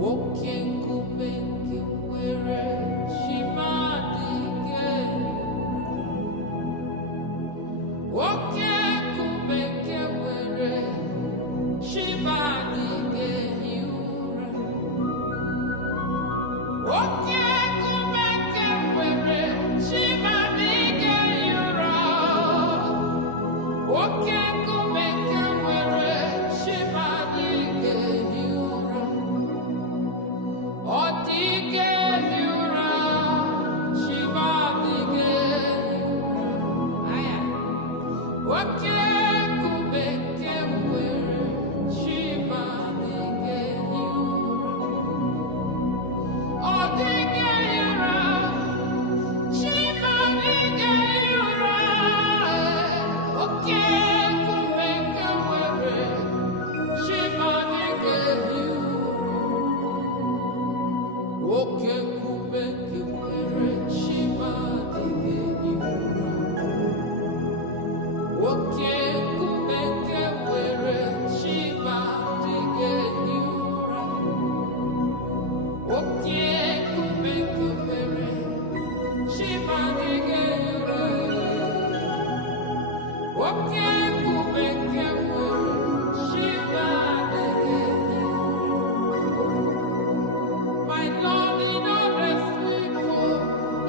Woke kumeke were chimadige. Woke kumeke were chimadige yura. Woke kumeke were chimadige yura. Woke kumeke were chimadige yura. Odige yura, chimadige yura. Aya. Woke kumeke were chimadige yura. Odige yura, chimadige yura. Woke kumeke were chimadige yura. Woke kumeke were chimadige yura. Woke kumeke were chimadige yura. Woke kumeke were chimadige yura. Woke kumeke were chimadige yura. My Lord, He never sleeps.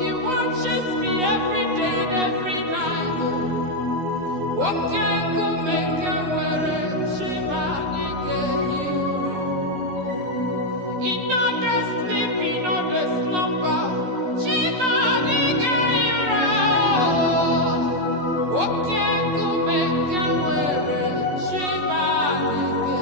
He watches me every day and every night. Woke kumeke were chimadige yura. He never sleeps, He never slumber. Chimadige yura. Woke kumeke were chimadige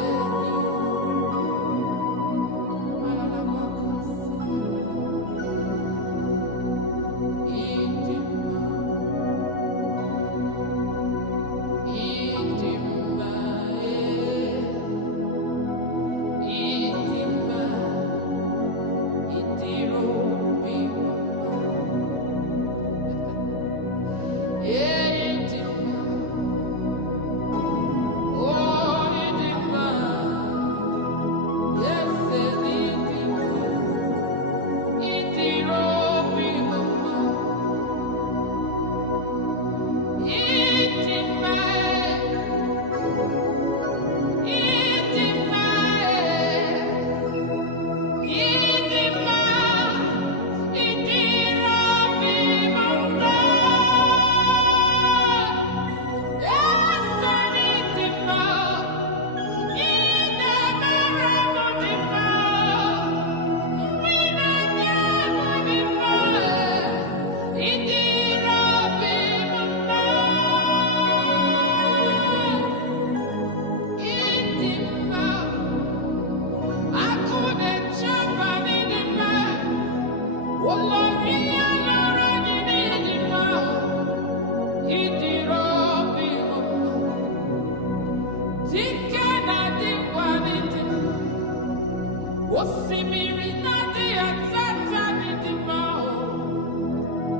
Osimiri na di atata ni di ma o.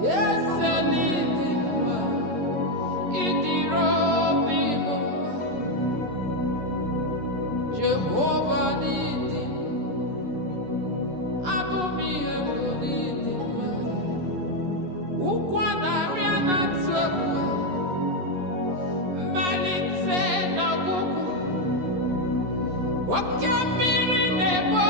Yes, ni di ma. Idiro bi mo. Jehovah ni di. Abomi ebo ni di ma. Ukwa na ria na tokwa. Malite na gugu. Wakamiri nebo.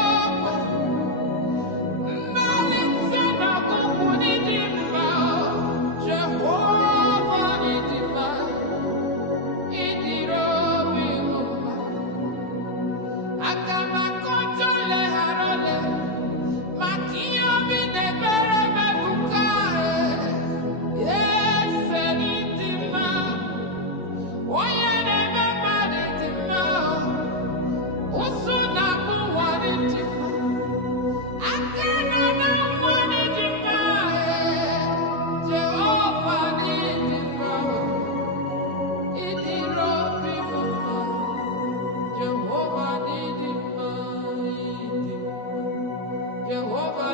Jehovah